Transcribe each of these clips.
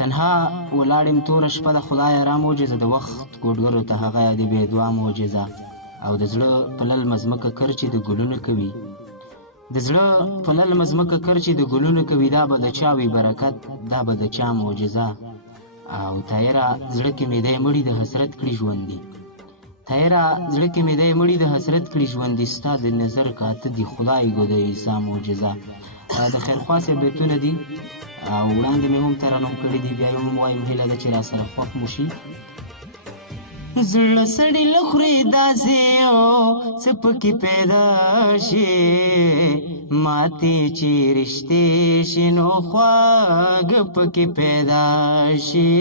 تنها ولاړم توره شپه د خدایه را معجزه د وخت ګوډګرو ته هغه د بې دعا معجزه او د زړه په للمه ځمکه کر چې د ګلونه کوي د زړه په للمه ځمکه کر چې د ګلونه کوي دا به د چا وي برکت دا به د چا معجزه او تایره زړه کې مې دی مړي د حسرت کړي ژوندي تایره زړه کې مې دی مړي د حسرت کړي ژوندي ستا د نظر کاته دي خدای ګو د عیسی معجزه د خیرخوا صاحب بیتونه دي او وړاندې مې هم ترانوم کړي دي بیا یې هم وایم هیله ده چې را سره خوښ مو شي زړه سړی له خورې داسې یو څه پکې پیدا شي ماتې چې رشتې شي نو خواږه پکې پیدا شي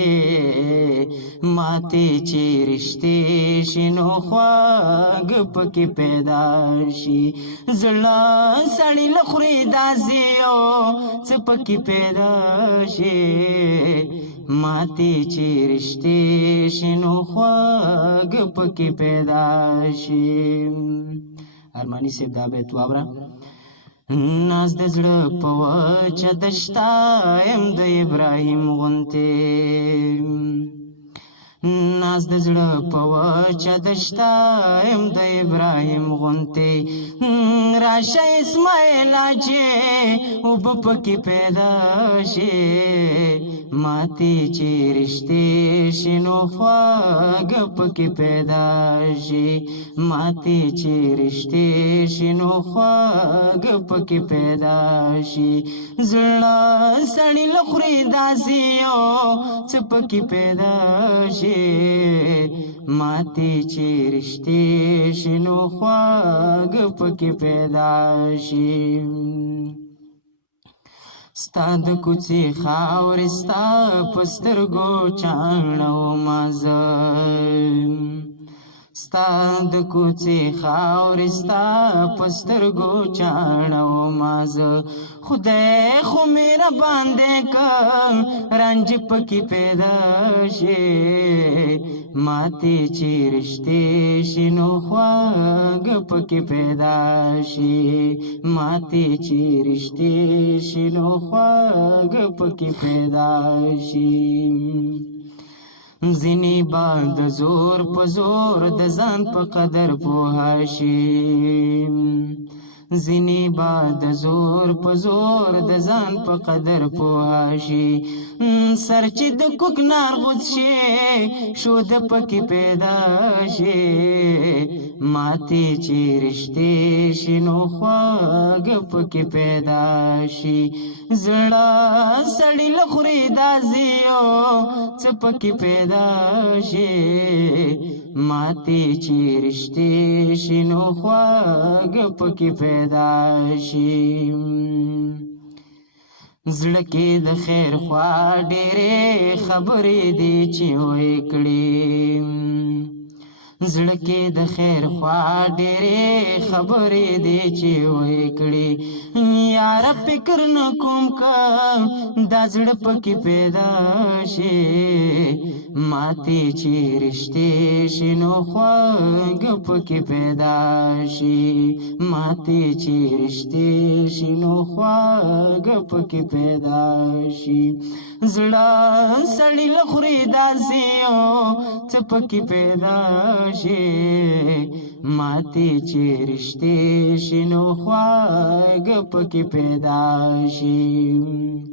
ماتې چې رشتې شي نو خواږه پکې پیدا شي زړه سړی له خورې داسې یو څه پکې پیدا شي ماتې چې رشتې شي نو خواږه پکې پیدا شي ارماني صاحب دا بیت واوره ناز د زړه په وچه دشته یم د ابراهیم غوندې ناز د زړه په وچه دشته یم د ابراهیم غوندې راشه اسماعیله چې اوبه پکې پیدا شي ماتې چې رشتې شي نو خواږه پکې پیدا شي ماتې چې رشتې شي نو خواږه پکې پیدا شي زړه سړی له خورې داسې یو څه پکې پیدا شي ماتې چې رشتې شي نو خواږه پکې پیدا شي ستا د کوڅې خاورې ستا په سترګو چاڼه ومه زه ستا د کوڅې خاورې ستا په سترګو چاڼه ومه زه خدای خو مهربان دی که رنج پکې پیدا شي ماتې چې رشتې شي نو خواږه پکې پیدا شي ماتې چې رشتې شي نو خواږه پکې پیدا شي ځینې به د زور په زور د ځان په قدر پوه شي ځینې به د زور په زور د ځان په قدر پوه شي سر چې د کوکنار غوڅ شي شوده پکې پیدا شي ماتې چې رشتې شي نو خواږه پکې پیدا شي زړه سړی له خورې داسې یو څه پکې پیدا شي ماتې چې رشتې شي نو خواږه پکې پیدا شي زړه کې د خیر خوا ډېرې خبرې دي چې وې کړې زړه کې د خیر خوا ډېرې خبرې دي چې وې کړې یاره فکر نه کوم که دا زړه پکې پیدا شي ماتې چې رشتې شي نو خواږه پکې پیدا شي ماتې چې رشتې شي نو خواږه پکې پیدا شي زړه سړی له خورې داسې یو څه پکې پیدا شي ماتې چې رشتې شي نو خواږه پکې پیدا شي